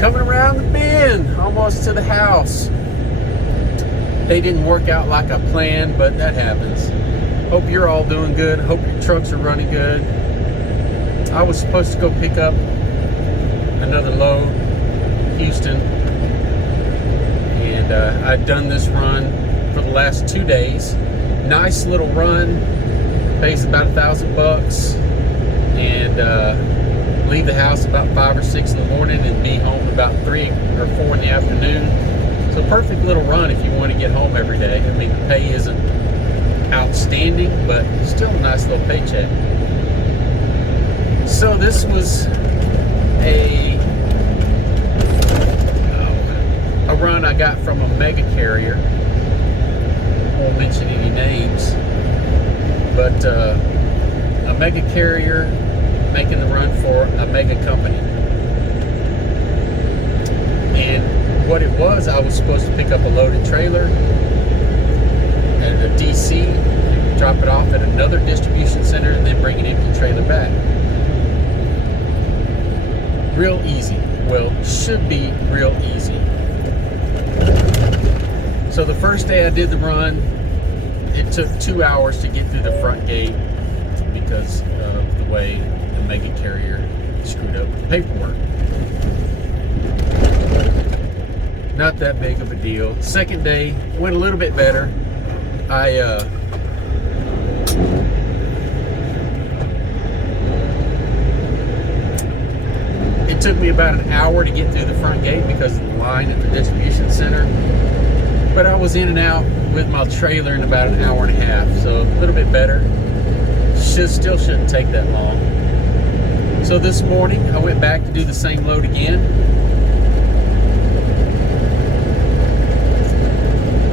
Coming around the bend, almost to the house. They didn't work out like I planned, but that happens. Hope you're all doing good. Hope your trucks are running good. I was supposed to go pick up another load, Houston, and I'd done this run for the last 2 days. Nice little run, pays about $1,000, and leave the house about 5 or 6 in the morning and be home about 3 or 4 in the afternoon. So perfect little run if you want to get home every day. I mean, the pay isn't outstanding, but still a nice little paycheck. So this was a run I got from a mega carrier. I won't mention any names, but a mega carrier making the run for a mega company. And what it was, I was supposed to pick up a loaded trailer at a DC, drop it off at another distribution center, and then bring an empty trailer back. Real easy. Well, should be real easy. So the first day I did the run, it took 2 hours to get through the front gate because of the way the mega carrier screwed up the paperwork. Not that big of a deal. Second day went a little bit better. It took me about an hour to get through the front gate because of the line at the distribution center. But I was in and out with my trailer in about an hour and a half, so a little bit better. Still shouldn't take that long. So this morning I went back to do the same load again.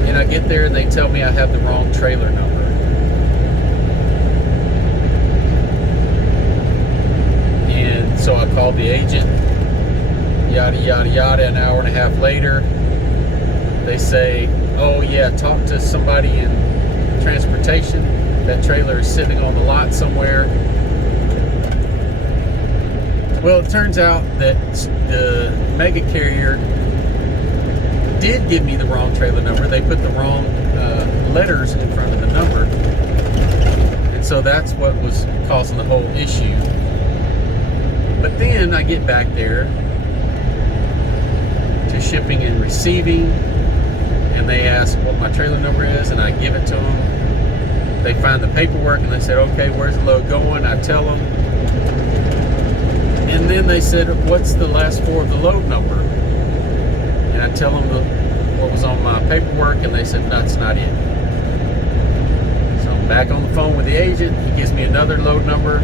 And I get there and they tell me I have the wrong trailer number. And so I called the agent, yada yada yada. An hour and a half later, they say, oh yeah, talk to somebody in transportation. That trailer is sitting on the lot somewhere. Well, it turns out that the mega carrier did give me the wrong trailer number. They put the wrong letters in front of the number. And so that's what was causing the whole issue. But then I get back there to shipping and receiving, and they ask what my trailer number is, and I give it to them. They find the paperwork, and they said, okay, where's the load going? I tell them. And then they said, what's the last four of the load number? And I tell them what was on my paperwork, and they said, no, that's not it. So I'm back on the phone with the agent. He gives me another load number.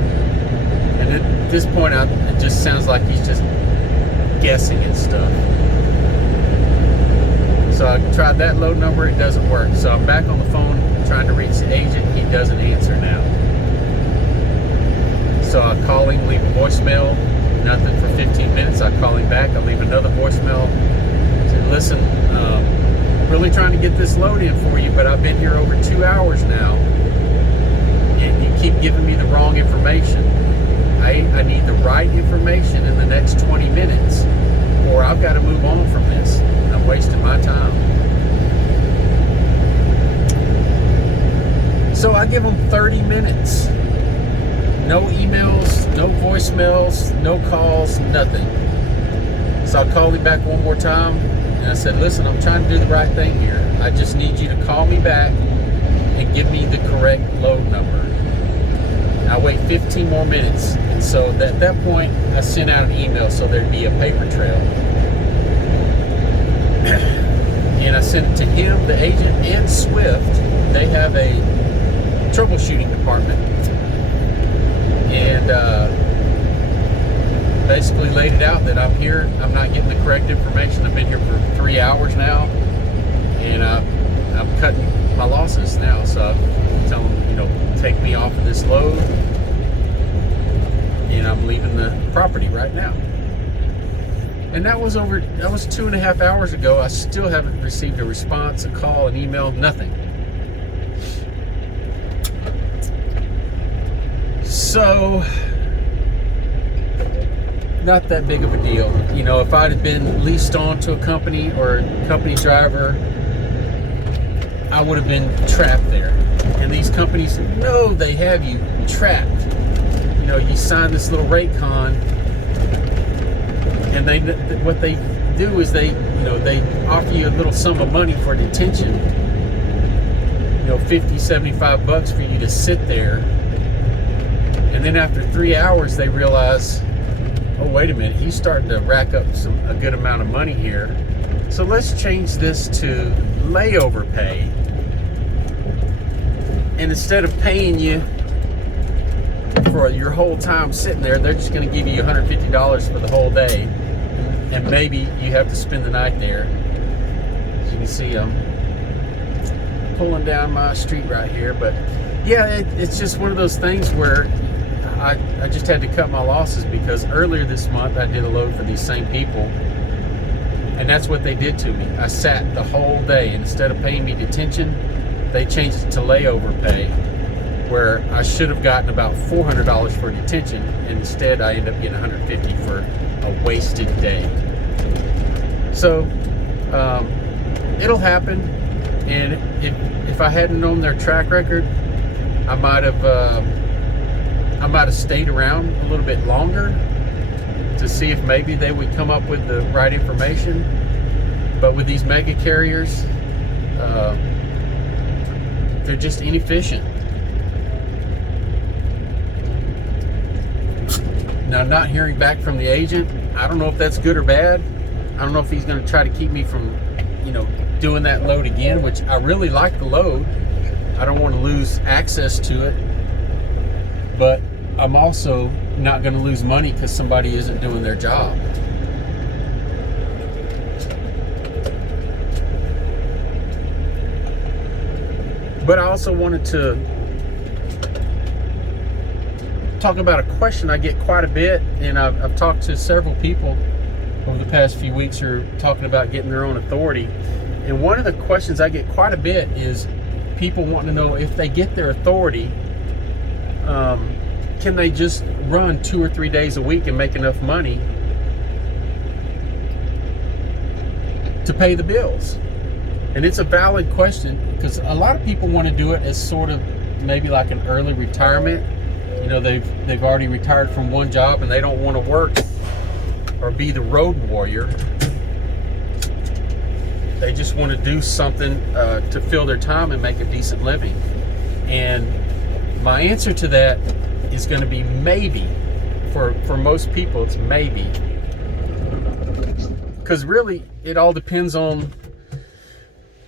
And at this point, it just sounds like he's just guessing and stuff. So I tried that load number, it doesn't work. So I'm back on the phone trying to reach the agent. He doesn't answer now. So I call him, leave a voicemail, nothing for 15 minutes. I call him back, I leave another voicemail. I said, listen, really trying to get this load in for you, but I've been here over 2 hours now, and you keep giving me the wrong information. I need the right information in the next 20 minutes, or I've got to move on from this. I'm wasting my time. So I give them 30 minutes. No emails, no voicemails, no calls, nothing. So I called him back one more time, and I said, listen, I'm trying to do the right thing here. I just need you to call me back and give me the correct load number. I wait 15 more minutes. And so at that point, I sent out an email so there'd be a paper trail. And I sent it to him, the agent, and Swift. They have a troubleshooting department. And basically laid it out that I'm here, I'm not getting the correct information. I've been here for 3 hours now, and I'm cutting my losses now. So I tell them, take me off of this load, and I'm leaving the property right now. And that was 2.5 hours ago. I still haven't received a response, a call, an email, nothing. So not that big of a deal. You know, if I'd have been leased on to a company or a company driver, I would have been trapped there. And these companies know they have you trapped. You know, you sign this little rate con, and what they do is they offer you a little sum of money for detention. You know, 50, 75 bucks for you to sit there. And then after 3 hours, they realize, oh, wait a minute, he's starting to rack up a good amount of money here. So let's change this to layover pay. And instead of paying you for your whole time sitting there, they're just going to give you $150 for the whole day. And maybe you have to spend the night there. As you can see, I'm pulling down my street right here. But yeah, it's just one of those things where I just had to cut my losses, because earlier this month I did a load for these same people, and that's what they did to me. I sat the whole day, and instead of paying me detention, they changed it to layover pay, where I should have gotten about $400 for detention, and instead I ended up getting $150 for a wasted day. So it'll happen, and if I hadn't known their track record, I might have stayed around a little bit longer to see if maybe they would come up with the right information. But with these mega carriers, they're just inefficient. Now, not hearing back from the agent, I don't know if that's good or bad. I don't know if he's going to try to keep me from, doing that load again, which I really like the load. I don't want to lose access to it. But I'm also not going to lose money because somebody isn't doing their job. But I also wanted to talk about a question I get quite a bit, and I've talked to several people over the past few weeks who are talking about getting their own authority. And one of the questions I get quite a bit is people wanting to know, if they get their authority, can they just run 2 or 3 days a week and make enough money to pay the bills? And it's a valid question, because a lot of people want to do it as sort of maybe like an early retirement. They've already retired from one job and they don't want to work or be the road warrior. They just want to do something to fill their time and make a decent living. And my answer to that is going to be maybe. For most people, it's maybe. Because really, it all depends on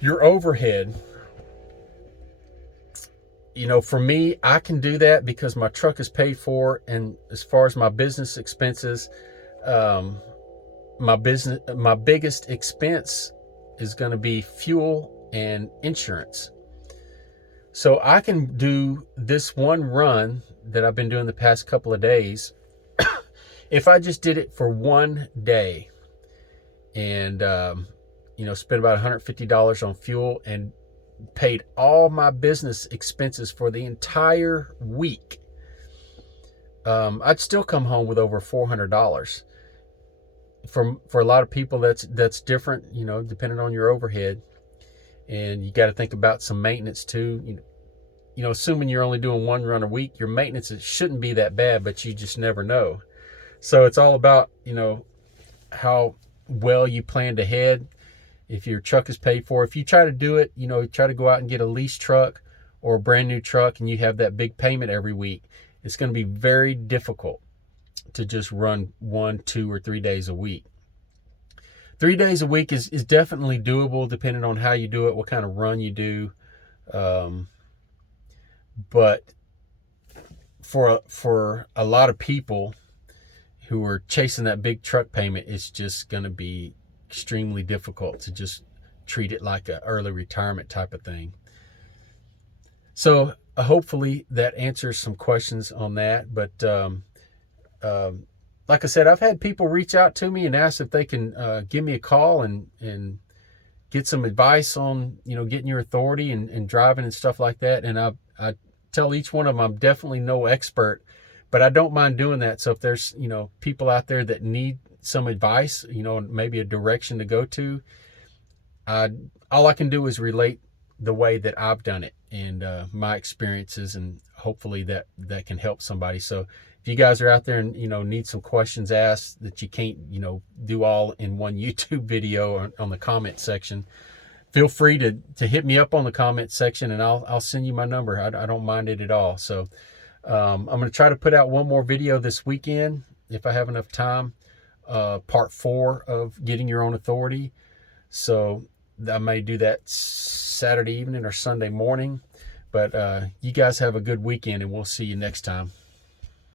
your overhead. For me, I can do that because my truck is paid for, and as far as my business expenses, my biggest expense is going to be fuel and insurance. So I can do this one run that I've been doing the past couple of days. If I just did it for one day and, spent about $150 on fuel and paid all my business expenses for the entire week, I'd still come home with over $400. For a lot of people, that's different, depending on your overhead. And you got to think about some maintenance too. Assuming you're only doing one run a week, your maintenance shouldn't be that bad, but you just never know. So it's all about, how well you planned ahead. If your truck is paid for, if you try to do it, try to go out and get a lease truck or a brand new truck, and you have that big payment every week, it's going to be very difficult to just run 1, 2, or 3 days a week. 3 days a week is definitely doable, depending on how you do it, what kind of run you do. But for a lot of people who are chasing that big truck payment, it's just going to be extremely difficult to just treat it like an early retirement type of thing. So hopefully that answers some questions on that. But like I said, I've had people reach out to me and ask if they can give me a call and get some advice on, getting your authority and driving and stuff like that. And I tell each one of them I'm definitely no expert, but I don't mind doing that. So if there's, people out there that need some advice, maybe a direction to go to, all I can do is relate the way that I've done it and my experiences, and hopefully that can help somebody. So if you guys are out there and need some questions asked that you can't do all in one YouTube video or on the comment section, feel free to hit me up on the comment section, and I'll send you my number. I don't mind it at all. So I'm going to try to put out one more video this weekend if I have enough time. Part 4 of Getting Your Own Authority. So I may do that Saturday evening or Sunday morning. But you guys have a good weekend, and we'll see you next time.